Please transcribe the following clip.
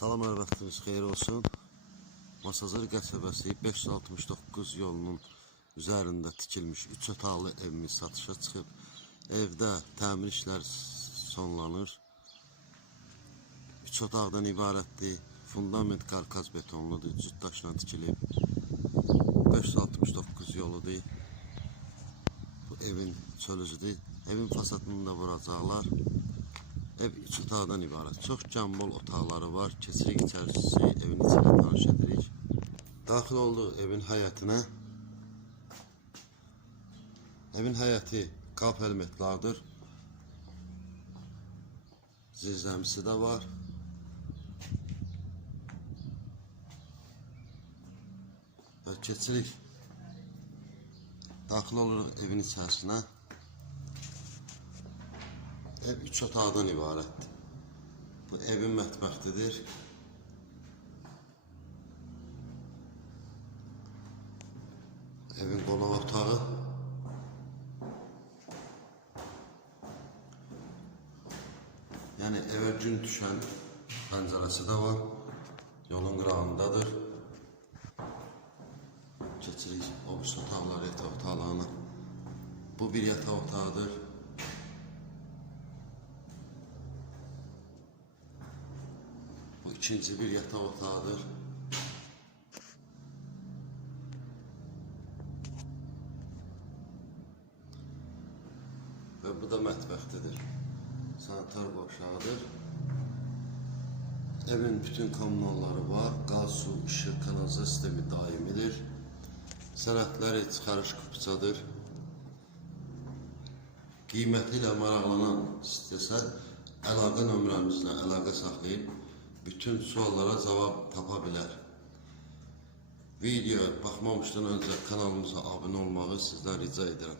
Salam hər vaxtınız xeyir olsun. Masazır qəsəbəsi 569 yolunun üzərində tikilmiş 3 otaqlı evimiz satışa çıxıb. Evdə təmir işlər sonlanır. 3 otaqdan ibarətdir. Fundament karkaz betonludur, cüt daşla tikilib. 569 yoludur. Bu evin çölüzüdür. Evin fasadını da vuracaqlar. Ev üç otaqdan ibarət. Çox cambol otaqları var. Keçirik içərisi evin içində tanış edirik. Daxil olduq evin həyətinə. Evin həyəti qap elementlardır. Zirzəmisi də var. Və keçirik. Daxil oluruq evin içərisinə. Ev üç otaqdan ibarətdir. Bu evin mətbəxtidir. Evin qonaq otağı. Yəni evə gün düşən pəncərəsi də var. Yolun qırağındadır. Keçirik o birisi otaqlar, yataq otaqlarına. Bu bir yataq otağıdır. İkinci bir yataq otağıdır. Və bu da mətbəxtidir. Sanitar boşağıdır. Evin bütün kommunalları var. Qaz, su, işıq, kanalizasiya sistemi daimidir. Sənədləri çıxarış kupçadır. Qiyməti ilə maraqlanan istəsə, əlaqə nömrəmizlə əlaqə saxlayıb bütün suallara cavab tapa bilər. Videoya baxmamışdan öncə kanalımıza abunə olmağı sizdən rica edirəm.